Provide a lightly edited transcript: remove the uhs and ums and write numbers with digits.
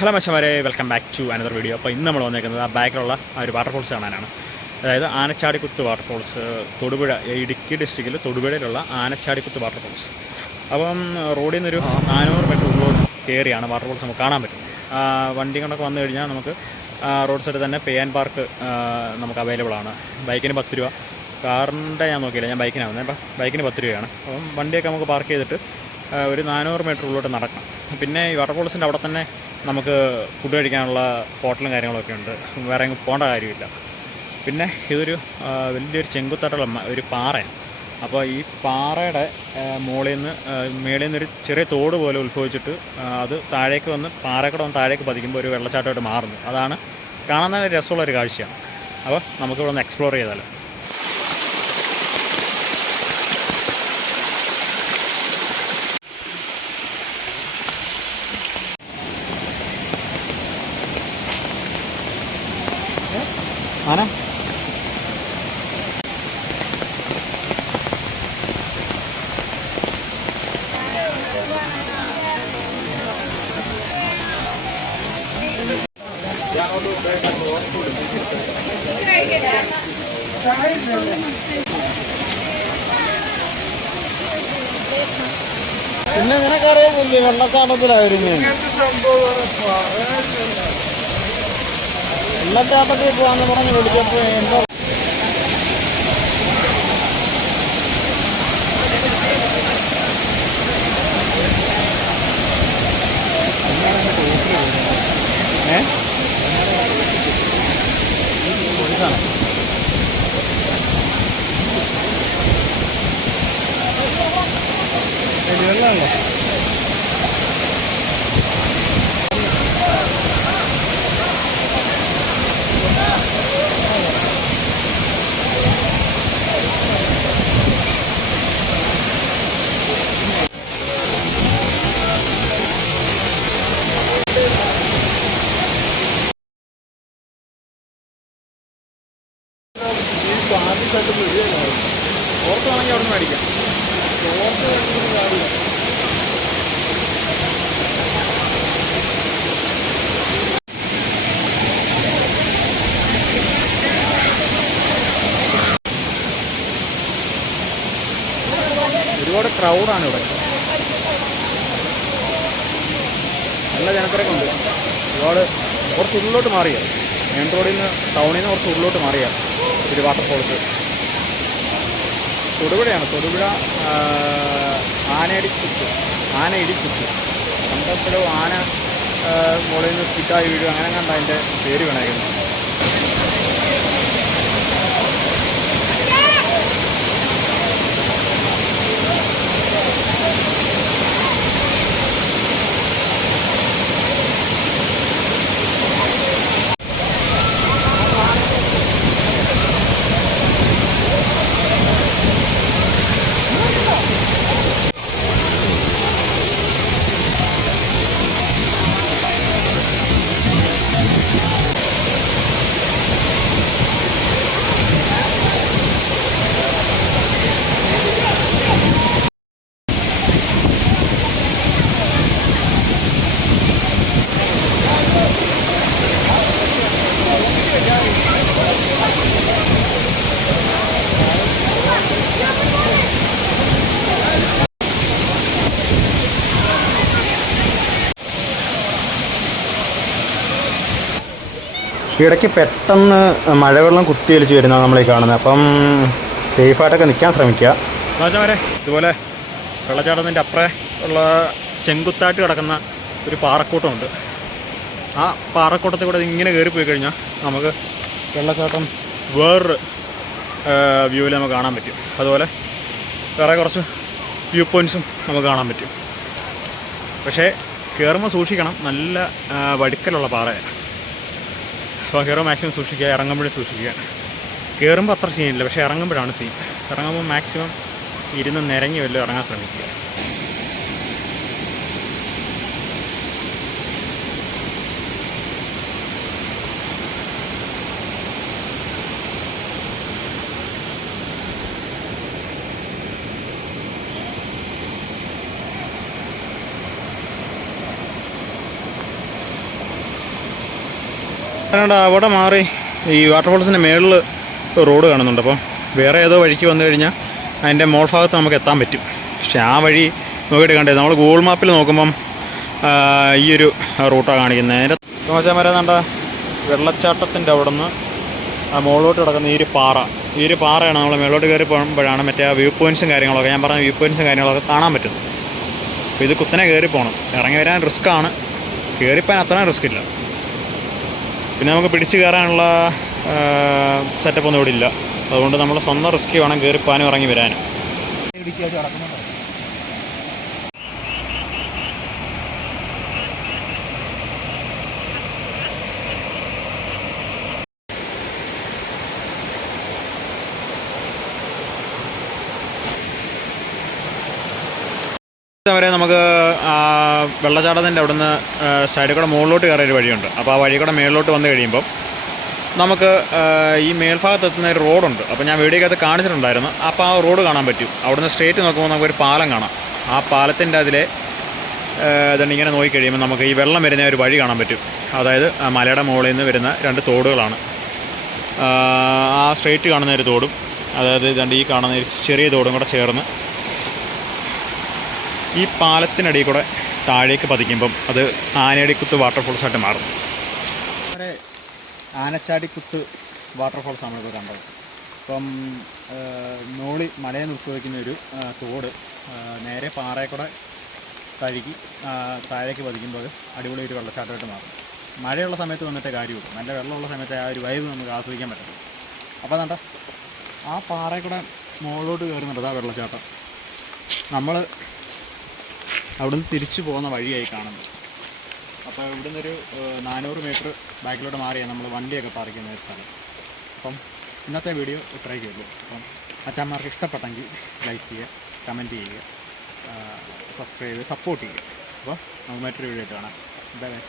Hello മച്ചന്മാരെ, welcome back to another video. അപ്പോൾ ഇന്ന് നമ്മൾ വന്നേക്കുന്നത് ആ ബാക്കിലുള്ള ആ ഒരു വാട്ടർഫോൾസ് കാണാനാണ്. അതായത് ആനച്ചാടിക്കുത്ത് വാട്ടർഫോൾസ്, തൊടുപുഴ, ഇടുക്കി ഡിസ്ട്രിക്റ്റിൽ തൊടുപുഴയിലുള്ള ആനച്ചാടിക്കുത്ത് വാട്ടർഫോൾസ്. അപ്പം റോഡിൽ നിന്നൊരു 400 മീറ്റർ ഉള്ളോട്ട് കയറിയാണ് വാട്ടർഫോൾസ് നമുക്ക് കാണാൻ പറ്റും. വണ്ടി കൊണ്ടൊക്കെ വന്നു കഴിഞ്ഞാൽ നമുക്ക് റോഡ് സൈഡിൽ തന്നെ പേ ആൻഡ് പാർക്ക് നമുക്ക് അവൈലബിൾ ആണ്. ബൈക്കിന് 10 രൂപ, കാറിൻ്റെ ഞാൻ നോക്കിയില്ല, ഞാൻ ബൈക്കിനാണ് വന്നത്. അപ്പം ബൈക്കിന് 10 രൂപയാണ്. അപ്പം വണ്ടിയൊക്കെ നമുക്ക് പാർക്ക് ചെയ്തിട്ട് ഒരു 400 മീറ്റർ ഉള്ളോട്ട് നടക്കണം. പിന്നെ ഈ വാട്ടർഫോൾസിൻ്റെ അവിടെ തന്നെ നമുക്ക് ഫുഡ് കഴിക്കാനുള്ള ഹോട്ടലും കാര്യങ്ങളൊക്കെ ഉണ്ട്, വേറെ എങ്ങും പോകേണ്ട കാര്യമില്ല. പിന്നെ ഇതൊരു വലിയൊരു ചെങ്കുത്തായിട്ടുള്ള ഒരു പാറയാണ്. അപ്പോൾ ഈ പാറയുടെ മേളിൽ നിന്നൊരു ചെറിയ തോട് പോലെ ഉത്ഭവിച്ചിട്ട് അത് താഴേക്ക് വന്ന് പാറക്കൂടെ വന്ന് താഴേക്ക് പതിക്കുമ്പോൾ ഒരു വെള്ളച്ചാട്ടമായിട്ട് മാറുന്നു. അതാണ് കാണാൻ തന്നെ രസമുള്ളൊരു കാഴ്ചയാണ്. അപ്പോൾ നമുക്കിവിടെ ഒന്ന് എക്സ്പ്ലോർ ചെയ്താലോ. ആന പിന്നെ നിനക്കറിയാമില്ലേ വെള്ളച്ചാട്ടത്തിലായിരുന്നു. വെള്ളച്ചാട്ടത്തിൽ പോകാന്ന് പറഞ്ഞ് വിളിച്ചപ്പോൾ എന്തോ വെള്ളമാണോ? ഓർത്താണെങ്കിൽ അവിടെ നിന്ന് മേടിക്കാം. ഒരുപാട് ക്രൗഡാണ് ഇവിടെ, നല്ല ജനത്തിരക്കുണ്ട്. ഒരുപാട് കുറച്ച് ഉള്ളിലോട്ട് മാറിയാണ്, മെയിൻ റോഡിൽ നിന്ന് ടൗണിൽ നിന്ന് കുറച്ച് ഉള്ളിലോട്ട് മാറിയാണ് ഒരു വാട്ടർഫോൾസ്. തൊടുപുഴയാണ്, തൊടുപുഴ ആനയിടിക്കുത്ത്. നമുക്കെപ്പോഴും ആന മുകളിൽ നിന്ന് സ്കിറ്റായി വീഴും, അങ്ങനെ കണ്ട അതിൻ്റെ പേര് വേണമായിരുന്നു. ഇടയ്ക്ക് പെട്ടെന്ന് മഴവെള്ളം കുത്തിയൊലിച്ച് വരുന്നതാണ് നമ്മളീ കാണുന്നത്. അപ്പം സേഫായിട്ടൊക്കെ നിൽക്കാൻ ശ്രമിക്കുക. എന്നുവെച്ചാൽ ഇതുപോലെ വെള്ളച്ചാട്ടത്തിൻ്റെ അപ്പുറേ ഉള്ള ചെങ്കുത്തായിട്ട് കിടക്കുന്ന ഒരു പാറക്കൂട്ടമുണ്ട്. ആ പാറക്കൂട്ടത്തിൽ കൂടെ ഇങ്ങനെ കയറിപ്പോയി കഴിഞ്ഞാൽ നമുക്ക് വെള്ളച്ചാട്ടം വേറൊരു വ്യൂവിൽ നമുക്ക് കാണാൻ പറ്റും. അതുപോലെ വേറെ കുറച്ച് വ്യൂ പോയിൻറ്റ്സും നമുക്ക് കാണാൻ പറ്റും. പക്ഷേ കയറുമ്പോൾ സൂക്ഷിക്കണം, നല്ല വഴുക്കലുള്ള പാറയാണ്. അപ്പോൾ കയറുമ്പോൾ മാക്സിമം സൂക്ഷിക്കുക, ഇറങ്ങുമ്പോഴും സൂക്ഷിക്കുക. കയറുമ്പോൾ അത്ര സീനില്ല, പക്ഷേ ഇറങ്ങുമ്പോഴാണ് സീൻ. ഇറങ്ങുമ്പോൾ മാക്സിമം ഇരുന്ന് നിരങ്ങി വല്ലതും ഇറങ്ങാൻ ശ്രമിക്കുക. അതുകൊണ്ട് അവിടെ മാറി ഈ വാട്ടർഫോൾസിൻ്റെ മേളിൽ റോഡ് കാണുന്നുണ്ട്. അപ്പം വേറെ ഏതോ വഴിക്ക് വന്നു കഴിഞ്ഞാൽ അതിൻ്റെ മോൾ ഭാഗത്ത് നമുക്ക് എത്താൻ പറ്റും. പക്ഷേ ആ വഴി നോക്കിയിട്ട് കണ്ടത് നമ്മൾ ഗൂഗിൾ മാപ്പിൽ നോക്കുമ്പം ഈ ഒരു റൂട്ടാണ് കാണിക്കുന്നത്. അതിൻ്റെ ചോദിച്ചാൽ വരാൻ വെള്ളച്ചാട്ടത്തിൻ്റെ അവിടെ നിന്ന് മുകളിലോട്ട് കിടക്കുന്ന ഈ ഒരു പാറയാണ് നമ്മൾ മേലോട്ട് കയറി പോകുമ്പോഴാണ് മറ്റേ ആ വ്യൂ പോയിൻറ്റ്സും കാര്യങ്ങളൊക്കെ, ഞാൻ പറഞ്ഞ വ്യൂ പോയിൻറ്റ്സും കാര്യങ്ങളൊക്കെ കാണാൻ പറ്റുന്നത്. അപ്പോൾ ഇത് കുത്തനെ കയറി പോകണം. ഇറങ്ങി വരാൻ റിസ്ക്കാണ്, കയറിപ്പോകാൻ അത്രയും റിസ്ക് ഇല്ല. പിന്നെ നമുക്ക് പിടിച്ച് കയറാനുള്ള സെറ്റപ്പൊന്നും ഇവിടെ ഇല്ല. അതുകൊണ്ട് നമ്മൾ സ്വന്തം റിസ്ക് വേണം കയറിപ്പോകാനും ഇറങ്ങി വരാനും. വരെ നമുക്ക് വെള്ളച്ചാട്ടത്തിൻ്റെ അവിടുന്ന് സൈഡിൽ കൂടെ മുകളിലോട്ട് കയറിയൊരു വഴിയുണ്ട്. അപ്പോൾ ആ വഴി കൂടെ മേളിലോട്ട് വന്നു കഴിയുമ്പം നമുക്ക് ഈ മേൽഭാഗത്ത് എത്തുന്ന ഒരു റോഡുണ്ട്. അപ്പോൾ ഞാൻ വീഡിയോക്കകത്ത് കാണിച്ചിട്ടുണ്ടായിരുന്നു. അപ്പോൾ ആ റോഡ് കാണാൻ പറ്റും. അവിടുന്ന് സ്ട്രേറ്റ് നോക്കുമ്പോൾ നമുക്കൊരു പാലം കാണാം. ആ പാലത്തിൻ്റെ അതിലെ ഇതുകൊണ്ട് ഇങ്ങനെ നോക്കിക്കഴിയുമ്പോൾ നമുക്ക് ഈ വെള്ളം വരുന്ന ഒരു വഴി കാണാൻ പറ്റും. അതായത് മലയുടെ മുകളിൽ നിന്ന് വരുന്ന 2 തോടുകളാണ്. ആ സ്ട്രേറ്റ് കാണുന്ന ഒരു തോടും, അതായത് ഇതുകൊണ്ട് ഈ കാണുന്ന ഒരു ചെറിയ തോടും കൂടെ ചേർന്ന് ഈ പാലത്തിനടിയിൽ കൂടെ താഴേക്ക് പതിക്കുമ്പം അത് ആനയടിക്കുത്ത് വാട്ടർഫോൾസായിട്ട് മാറും. വളരെ ആനച്ചാടിക്കുത്ത് വാട്ടർഫോൾസാണ് നമ്മളിപ്പോൾ കണ്ടത്. ഇപ്പം നോളി മലയെ നിർത്തി വയ്ക്കുന്ന ഒരു തോട് നേരെ പാറയെ കൂടെ കഴുകി താഴേക്ക് പതിക്കുമ്പോൾ അടിപൊളി ഒരു വെള്ളച്ചാട്ടമായിട്ട് മാറും. മഴയുള്ള സമയത്ത് വന്നിട്ടേ കാര്യമുള്ളൂ. നല്ല വെള്ളമുള്ള സമയത്ത് ആ ഒരു വൈബ് നമുക്ക് ആസ്വദിക്കാൻ പറ്റും. അപ്പോൾ എന്താ ആ പാറയെ കൂടെ മുകളിലോട്ട് കയറുന്നുണ്ട് ആ വെള്ളച്ചാട്ടം. നമ്മൾ അവിടുന്ന് തിരിച്ചു പോകുന്ന വഴിയായി കാണുന്നത്. അപ്പോൾ ഇവിടുന്ന് ഒരു 400 മീറ്റർ ബാക്കിലോട്ട് മാറിയാണ് നമ്മൾ വണ്ടിയൊക്കെ പാർക്ക് ചെയ്യുന്ന ഒരു സ്ഥലം. അപ്പം ഇന്നത്തെ വീഡിയോ ഇത്രയൊക്കെ ഉള്ളൂ. അപ്പം അച്ഛന്മാർക്ക് ഇഷ്ടപ്പെട്ടെങ്കിൽ ലൈക്ക് ചെയ്യുക, കമൻറ്റ് ചെയ്യുക, സബ്സ്ക്രൈബ് ചെയ്ത് സപ്പോർട്ട് ചെയ്യുക. അപ്പോൾ നമുക്ക് മറ്റൊരു വീഡിയോ ആയിട്ട് കാണാം. Bye bye.